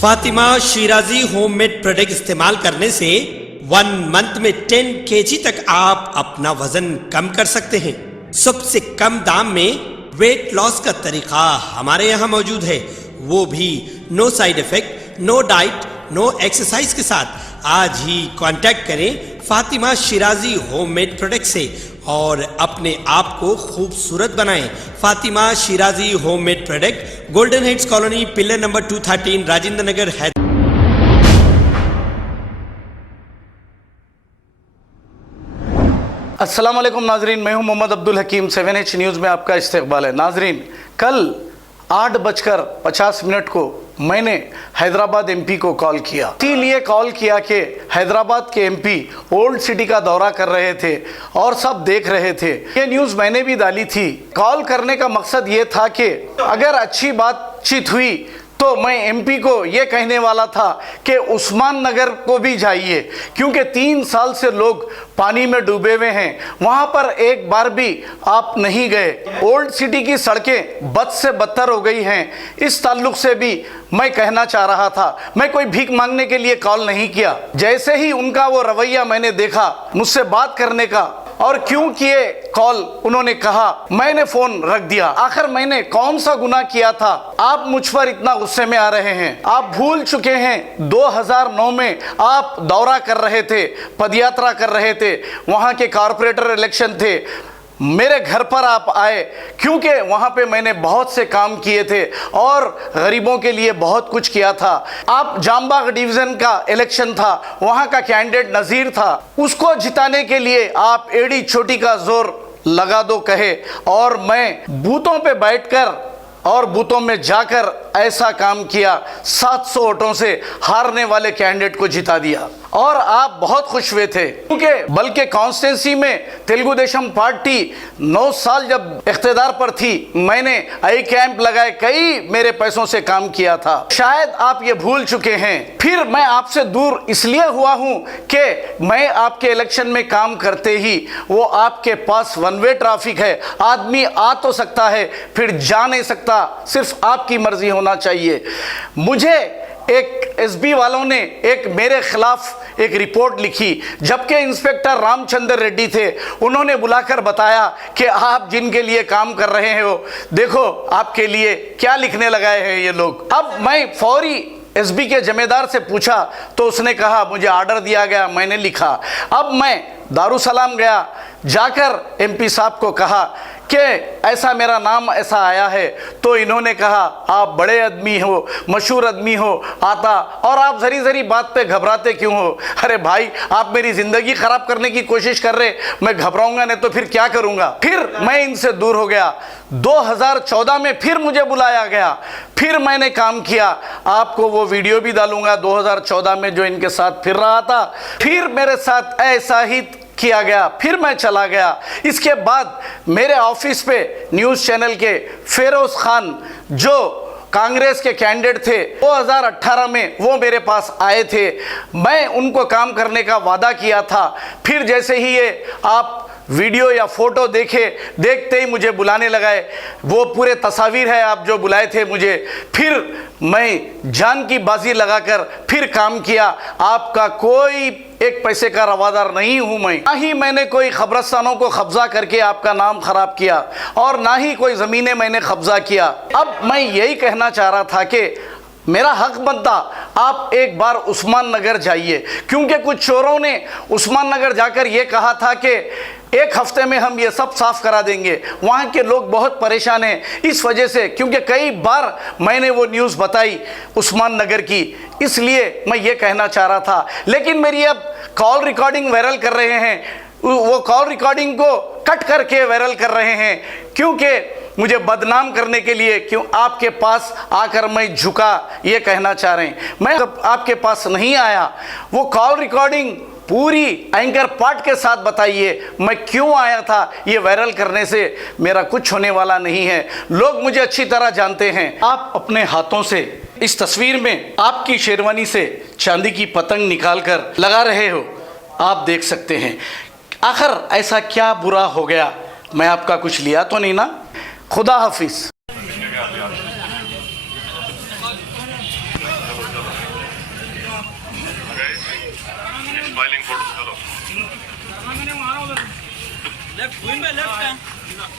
Fatima Shirazi homemade product इस्तेमाल करने से 1 मंथ में 10 kg तक आप अपना वजन कम कर सकते हैं। सबसे कम दाम में वेट लॉस का तरीका हमारे यहाँ मौजूद है, वो भी no side effect, no diet, no exercise के साथ। आज ही कांटेक्ट करें फातिमा शिराजी होममेड प्रोडक्ट से और अपने आप को खूबसूरत बनाएं। Fatima Shirazi homemade product, golden heads colony, pillar number 213, Rajendra Nagar, Hyderabad. अस्सलाम वालेकुम नाजरीन, मैं हूं मोहम्मद अब्दुल हकीम। 7H न्यूज़ में आपका इस्तकबाल है। नाजरीन, कल 8:50 को मैंने हैदराबाद एमपी को कॉल किया। इसीलिए कॉल किया कि हैदराबाद के एमपी ओल्ड सिटी का दौरा कर रहे थे और सब देख रहे थे। ये न्यूज़ मैंने भी डाली थी। कॉल करने का मकसद ये था कि अगर अच्छी बातचीत हुई तो मैं एमपी को ये कहने वाला था कि उस्मान नगर को भी जाइए, क्योंकि 3 साल से लोग पानी में डूबे हुए हैं। वहाँ पर एक बार भी आप नहीं गए। ओल्ड सिटी की सड़कें बद से बदतर हो गई हैं। इस ताल्लुक से भी मैं कहना चाह रहा था। मैं कोई भीख मांगने के लिए कॉल नहीं किया। जैसे ही उनका वो रवैया मैंने देखा मुझसे बात करने का, और क्यों किए कॉल उन्होंने कहा, मैंने फोन रख दिया। आखिर मैंने कौन सा गुनाह किया था आप मुझ पर इतना गुस्से में आ रहे हैं? आप भूल चुके हैं 2009 में आप दौरा कर रहे थे, पदयात्रा कर रहे थे, वहां के कारपोरेटर इलेक्शन थे, मेरे घर पर आप आए, क्योंकि वहाँ पे मैंने बहुत से काम किए थे और गरीबों के लिए बहुत कुछ किया था। आप जामबाग डिवीज़न का इलेक्शन था, वहाँ का कैंडिडेट नज़ीर था, उसको जिताने के लिए आप एड़ी छोटी का जोर लगा दो कहे, और मैं बूथों पे बैठकर और बूथों में जाकर ऐसा काम किया, 700 वोटों से हारने वाले कैंडिडेट को जिता दिया। और आप बहुत खुश हुए थे, क्योंकि बल्कि कॉन्स्टिट्यूंसी में तेलुगु देशम पार्टी 9 साल जब इख्तिदार पर थी, मैंने आई कैंप लगाए, कई मेरे पैसों से काम किया था। शायद आप ये भूल चुके हैं। फिर मैं आपसे दूर इसलिए हुआ हूं कि मैं आपके इलेक्शन में काम करते ही वो आपके पास 1 वे ट्रैफिक है। आदमी आ तो सकता है, फिर जा नहीं सकता, सिर्फ आपकी मर्जी होना चाहिए। मुझे एक एसबी वालों ने एक मेरे खिलाफ एक रिपोर्ट लिखी, जबकि इंस्पेक्टर रामचंद्र रेड्डी थे। उन्होंने बुलाकर बताया कि आप जिनके लिए काम कर रहे हो, देखो आपके लिए क्या लिखने लगाए हैं ये लोग। अब मैं फौरी एसबी के जमेदार से पूछा तो उसने कहा मुझे आर्डर दिया गया, मैंने लिखा। अब मैं दारुसलाम गया, जाकर एमपी साहब को कहा कि ऐसा मेरा नाम ऐसा आया है, तो इन्होंने कहा आप बड़े आदमी हो, मशहूर आदमी हो, आता, और आप जरी जरी बात पे घबराते क्यों हो? अरे भाई, आप मेरी ज़िंदगी ख़राब करने की कोशिश कर रहे, मैं घबराऊंगा नहीं तो फिर क्या करूंगा? फिर मैं इनसे दूर हो गया। 2014 में फिर मुझे बुलाया गया, फिर मैंने काम किया। आपको वो वीडियो भी डालूंगा 2014 में जो इनके साथ फिर रहा था। फिर मेरे साथ ऐसा ही किया गया, फिर मैं चला गया। इसके बाद मेरे ऑफिस पे न्यूज़ चैनल के फेरोज खान, जो कांग्रेस के कैंडिडेट थे, 2018 में वो मेरे पास आए थे। मैं उनको काम करने का वादा किया था। फिर जैसे ही ये आप वीडियो या फोटो देखते ही मुझे बुलाने लगाए। वो पूरे तस्वीर है आप जो बुलाए थे मुझे। फिर मैं जान की बाजी लगाकर फिर काम किया। आपका कोई एक पैसे का रवादार नहीं हूं मैं। ना ही मैंने कोई कब्रिस्तानों को कब्जा करके आपका नाम खराब किया, और ना ही कोई ज़मीनें मैंने कब्जा किया। अब मैं यही कहना चाह रहा था कि मेरा हक बनता आप एक बार उस्मान नगर जाइए, क्योंकि कुछ चोरों ने उस्मान नगर जाकर ये कहा था कि 1 हफ्ते में हम ये सब साफ करा देंगे। वहाँ के लोग बहुत परेशान हैं इस वजह से, क्योंकि कई बार मैंने वो न्यूज़ बताई उस्मान नगर की, इसलिए मैं ये कहना चाह रहा था। लेकिन मेरी अब कॉल रिकॉर्डिंग वायरल कर रहे हैं, वो कॉल रिकॉर्डिंग को कट करके वायरल कर रहे हैं, क्योंकि मुझे बदनाम करने के लिए, क्यों आपके पास आकर मैं झुका ये कहना चाह रहे हैं। मैं आपके पास नहीं आया। वो कॉल रिकॉर्डिंग पूरी एंकर पार्ट के साथ बताइए मैं क्यों आया था। ये वायरल करने से मेरा कुछ होने वाला नहीं है। लोग मुझे अच्छी तरह जानते हैं। आप अपने हाथों से इस तस्वीर में आपकी शेरवानी से चांदी की पतंग निकाल कर लगा रहे हो, आप देख सकते हैं। आखिर ऐसा क्या बुरा हो गया? मैं आपका कुछ लिया तो नहीं ना? खुदा हाफिज।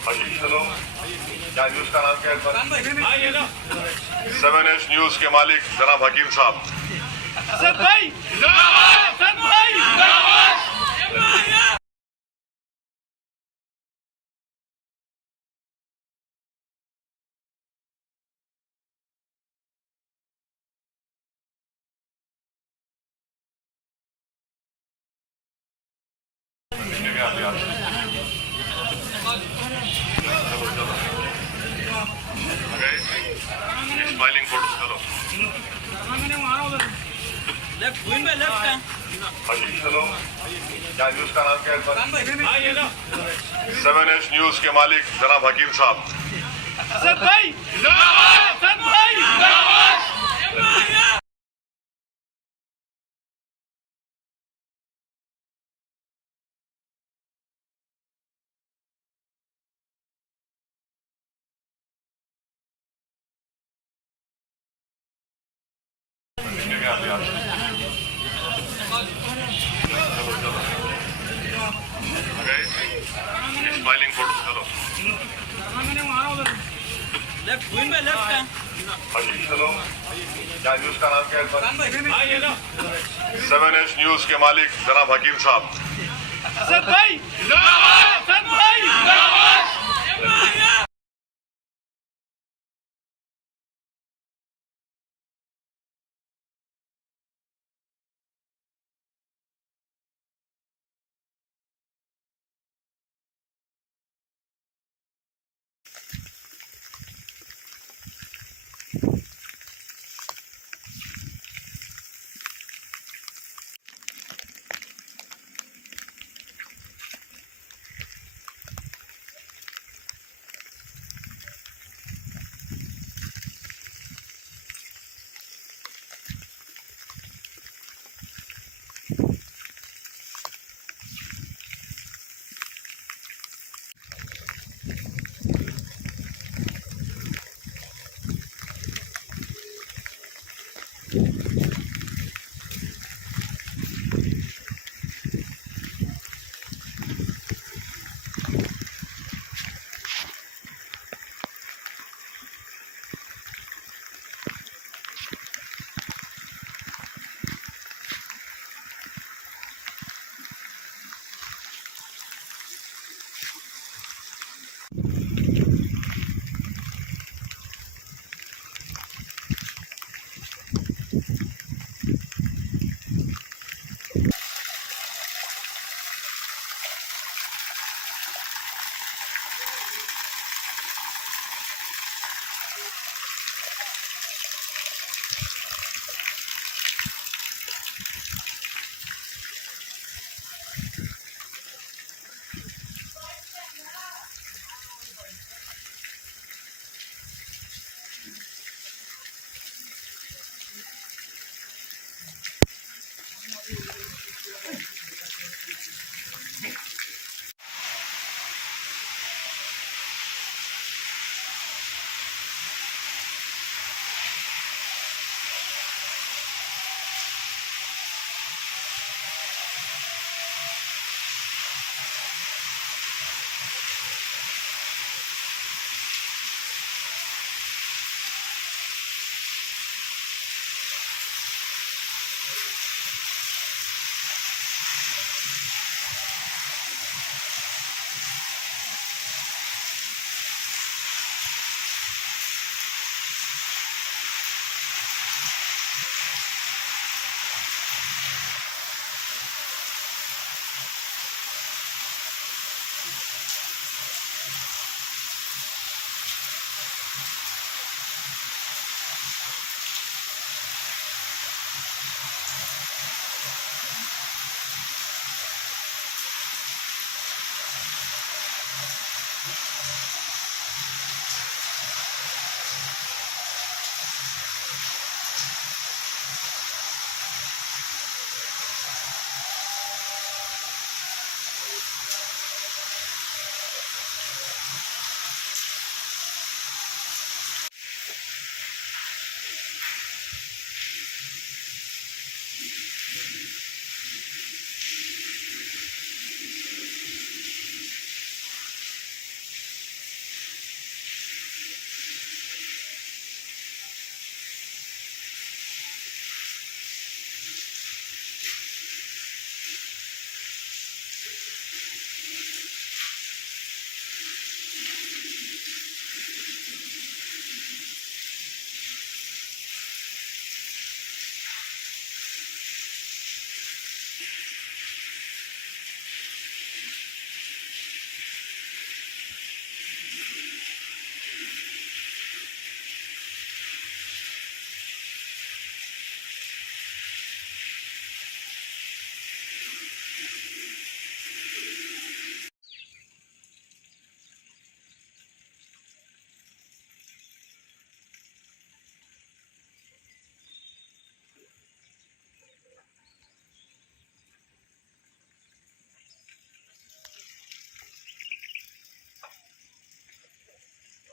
चलो क्या न्यूज का नाम क्या है? 7 न्यूज के मालिक जनाब हकीम साहब। स्माइलिंग फोटो चलो चलो क्या न्यूज का नाम क्या है? 7 न्यूज के मालिक जनाब हकीम साहब। स्माइलिंग फोटो चलो चलो क्या न्यूज का नाम क्या है? 7 न्यूज के मालिक जनाब हकीम साहब।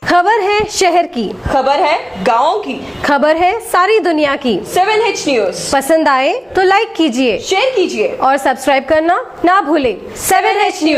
खबर है शहर की, खबर है गाँव की, खबर है सारी दुनिया की। 7H न्यूज पसंद आए तो लाइक कीजिए, शेयर कीजिए और सब्सक्राइब करना ना भूलें। 7H news.